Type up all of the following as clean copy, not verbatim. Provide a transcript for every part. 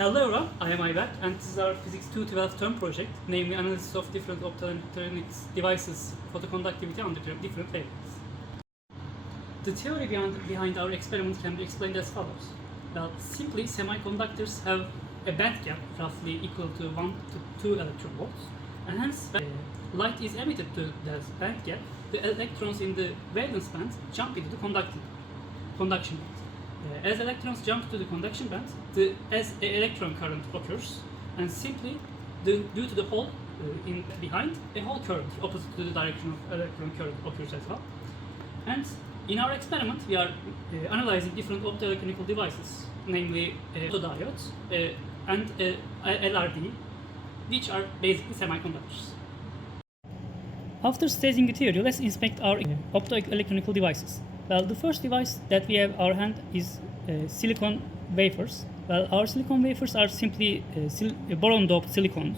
Hello everyone, I am Ayberk and this is our Physics 212 term project, namely analysis of different optoelectronic devices, photoconductivity under different wavelengths. The theory behind our experiment can be explained as follows. Well, simply semiconductors have a band gap roughly equal to 1 to 2 electron volts, and hence when light is emitted to that band gap, the electrons in the valence band jump into the conduction band. As electrons jump to the conduction band, as electron current occurs, and simply due to the hole behind, a hole current opposite to the direction of electron current occurs as well. And in our experiment, we are analyzing different optoelectronic devices, namely photodiodes and LRD, which are basically semiconductors. After stating the theory, let's inspect our optoelectronic devices. Well, the first device that we have our hand is silicon wafers. Well, our silicon wafers are simply boron-doped silicons.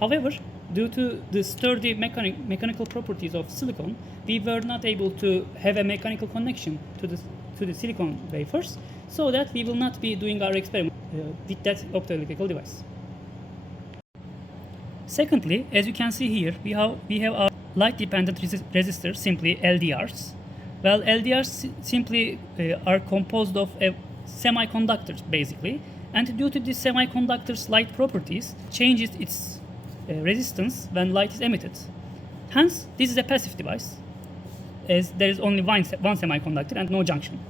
However, due to the sturdy mechanical properties of silicon, we were not able to have a mechanical connection to the silicon wafers, so that we will not be doing our experiment with that optoelectronic device. Secondly, as you can see here, we have our light-dependent resistors, simply LDRs. Well, LDRs simply are composed of semiconductors basically, and due to this semiconductor's light properties, changes its resistance when light is emitted. Hence, this is a passive device, as there is only one semiconductor and no junction.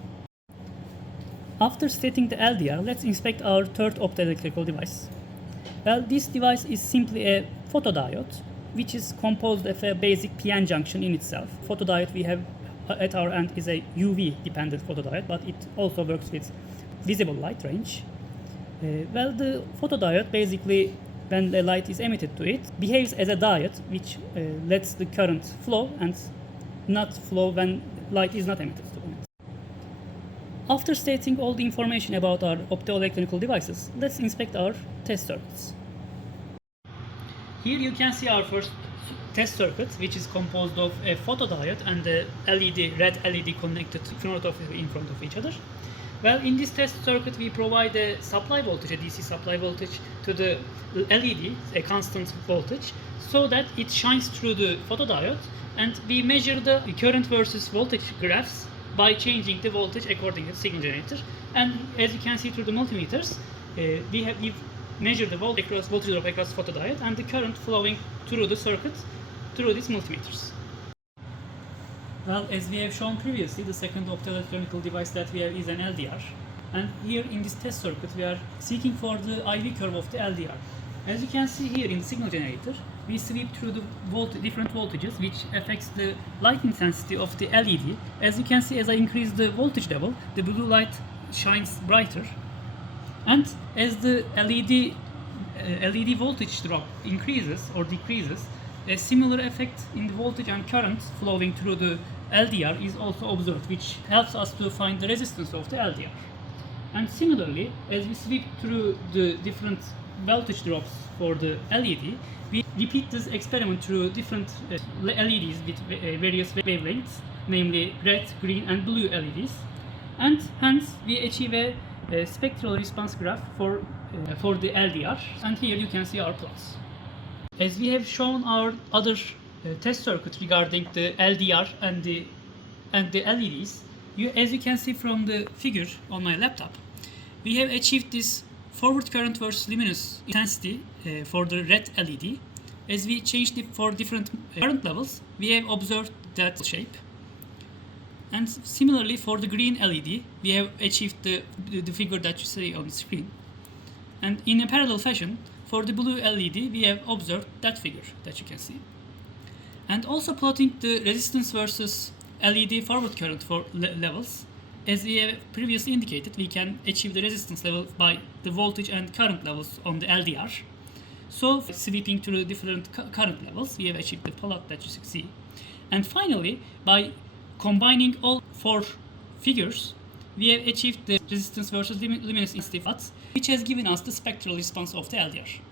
After stating the LDR, let's inspect our third optoelectrical device. Well, this device is simply a photodiode, which is composed of a basic PN junction in itself. Photodiode we have at our end is a UV dependent photodiode, but it also works with visible light range. Well, the photodiode basically, when the light is emitted to it, behaves as a diode which lets the current flow and not flow when light is not emitted to it. After stating all the information about our optoelectronic devices, let's inspect our test circuits. Here you can see our first test circuit, which is composed of a photodiode and a red LED connected in front of each other. Well, in this test circuit, we provide a supply voltage, a DC supply voltage, to the LED, a constant voltage, so that it shines through the photodiode, and we measure the current versus voltage graphs by changing the voltage according to the signal generator. And as you can see through the multimeters, we measure the voltage drop across photodiode and the current flowing through the circuit through these multimeters. Well, as we have shown previously, the second optoelectronic device that we have is an LDR. And here in this test circuit, we are seeking for the IV curve of the LDR. As you can see here in the signal generator, we sweep through the different voltages, which affects the light intensity of the LED. As you can see, as I increase the voltage level, the blue light shines brighter. And as the LED voltage drop increases or decreases, a similar effect in the voltage and current flowing through the LDR is also observed, which helps us to find the resistance of the LDR. And similarly, as we sweep through the different voltage drops for the LED, we repeat this experiment through different LEDs with various wavelengths, namely red, green and blue LEDs. And hence we achieve a spectral response graph for the LDR, and here you can see our plots. As we have shown our other test circuit regarding the LDR and the LEDs, as you can see from the figure on my laptop, we have achieved this forward current versus luminous intensity for the red LED. As we changed it for different current levels, we have observed that shape. And similarly for the green LED, we have achieved the figure that you see on the screen. And in a parallel fashion, for the blue LED, we have observed that figure that you can see. And also plotting the resistance versus LED forward current for levels, as we have previously indicated, we can achieve the resistance level by the voltage and current levels on the LDR. So, sweeping through different current levels, we have achieved the plot that you see. And finally, by combining all four figures, we have achieved the resistance versus luminous intensity plots, which has given us the spectral response of the LDR.